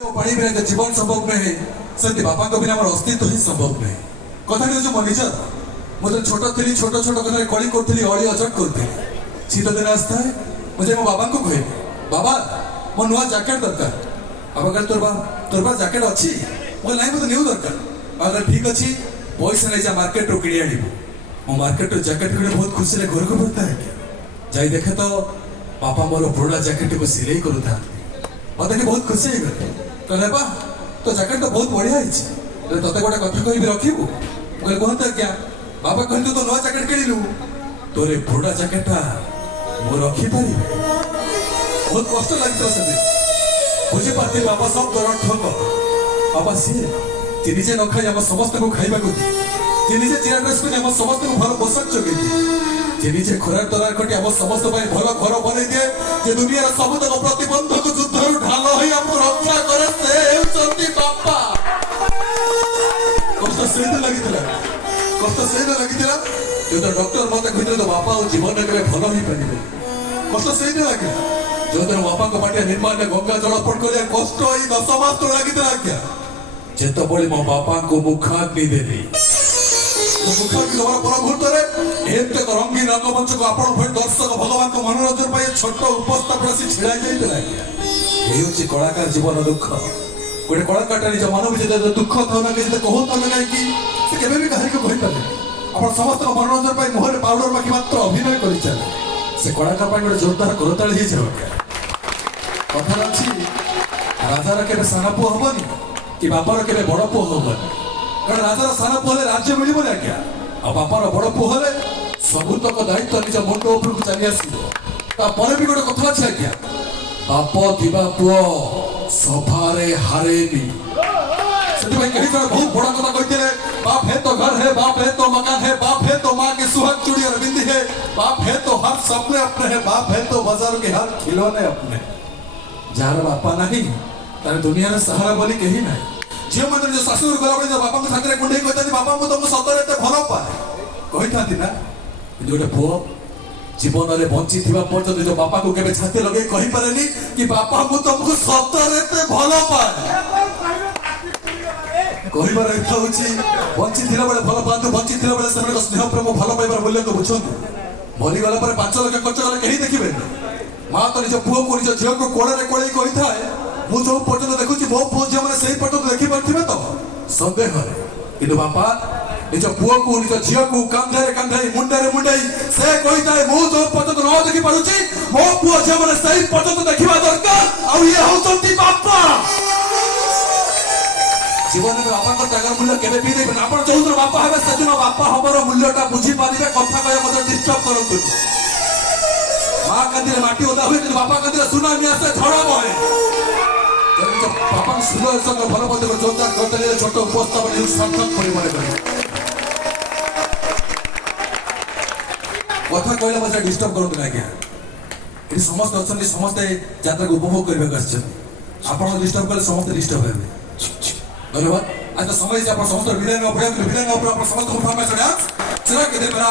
पानी बिना जीवन संभव नहीं सेमती बापा बिना मोर अस्तित्व ही संभव नहीं कथा जो मो निज मुझे छोट थी छोट छोट कथा कली करी अड़ी अचट करी शीत दिन आसता है मुझे मो बाबा को कहे बाबा मो नुआ जैकेट दरकार बाबा कहे तोर पास जैकेट अच्छी मुझे ना मतलब न्यू दरकार बाबा ठीक अच्छी पैसा नहीं जा मार्केट रू किणी आनबू मो मार्केट रू जैकेट किणे बहुत खुशी घर को बढ़ता है जाई देखे तो बापा मोर पुराना जैकेट को सिलाई करूता मत देखिए बहुत खुशी हो गए कहले बा तो जैकेट तो बहुत बढ़िया है तोते गोटे कथा कह रखू बोले कहते क्या बाबा कहते तो नुआ जैकेट किणु तोरे पुराना जैकेटा मु रखिपारि बहुत कष्ट लगता से बुझीपारि बाबा सब तोर ठक बाबा सी निजे न खाई आम समस्त को खाइबा को दी निजे चिरा ड्रेस को आम समस्त को भल पोशाक जोगे दी निजे खरा तरार कटी आम समस्त भल घर बन दिए जे दुनिया सबतक प्रतिबंधक युद्ध ढाल होई आम रक्षा करे से हेउचंती बापा कष्ट से लगी जो तो डॉक्टर मत कहते तो बापा और जीवन में भल ही पारे कष्ट से लगे जो दिन बापा को पाटिया निर्माण गंगा जल अर्पण कर कष्ट 10 मास तो लगी आज्ञा जेत बड़ी मो बापा को मुखाग्नि देली मुखाग्नि देवार पर मुहूर्त एते रंगीन रंगमंच को आपण भई दर्शक भगवान को मनोरंजन पाई छोट उपस्थापन से छिड़ा जाइतला एही होची कलाकार जीवन दुख गोटे कलाकार निज मन विजय दुख था ना कि कहू तो ना कि से केबे भी कहानी को कहि पारे आपण समस्त मनोरंजन पाई मुहर पाउडर बाकी मात्र अभिनय करि चले से कलाकार पाई गोटे जोरदार करताल ही जाव कथा अछि राजार केबे साना पुଅ हबनी कि बापार केबे बड़ पुଅ हबनी कारण राजार साना पुଅ राज्य मिलिबो ना क्या आ बापार बड़ पुଅ हेले सबुतक दायित्व निज मुंड ऊपर को चली आसीबो ता पर भी गोटे कथा अछि क्या बाप दिबा पुଅ सफारे हारेनी सेति भाई कहि तर बहुत बड़ा कथा कहितले बाप है तो घर है बाप है तो मकान है बाप है तो मां की सुहाग चूड़ी और बिंदी है बाप है तो हर सपने अपने है बाप है तो बाजार के हर खिलौने अपने जार बापा नहीं तारे दुनिया रे सहारा बोली कहीं नहीं जे मन जो सासुर गला बड़ी जो बापा को साथरे कुंडे कहतानी बापा को तुम सतरे ते भलो पाए कहितांती ना गोटे पुओ जीवन रे बंची थिबा पर्यंत जो बापा को केबे छाती लगे कहि पारेनी कि बापा को तुमको सतरे ते भलो पाए कहिबार इच्छा होची बंची थिला बेले भलो पांतु बंची थिला बेले सेमन स्नेह प्रेम भलो पाइबार मूल्य को बुझंतु मरी गला पर 5 लाख खर्च कले केही देखिबे मां तो निज पुओ को निज झियो को कोड़े कोड़े कहि थाए मु जो पर्यंत देखुची मो पुओ जे माने सेही पर्यंत देखि परथिबे तो संदेह है किंतु बापा निज पुओ को निज झियो को कांधे मुंडे मुंडई से कहि थाए मु जो पर्यंत न देखि पारुची मो पुओ जे माने सेही पर्यंत देखिबा दरकार आ ये होचंती बापा जीवन में बापा को टागर मूल्य केबे भी देबे आपण जोर बापा हेबे सेदिन बापा हमर मूल्यटा बुझी पारिबे कथा कहे मते डिस्टर्ब करंतु मां कंदिले माटी ओदा हुए कि बापा कंदिले सुनामी आसे झड़ा बहे तो बापा सुबह संग भल मते जोरदार करतले छोट उपस्थापन सार्थक परिमाण करे कथा कहले मते डिस्टर्ब करंतु ना क्या ए समस्त अछन समस्त यात्रा को उपभोग करबे आछन आपण डिस्टर्ब करले समस्त डिस्टर्ब हेबे धन्यवाद आज समय से आप समस्त विनय में समस्त को फरमाइश चिराग के दे मेरा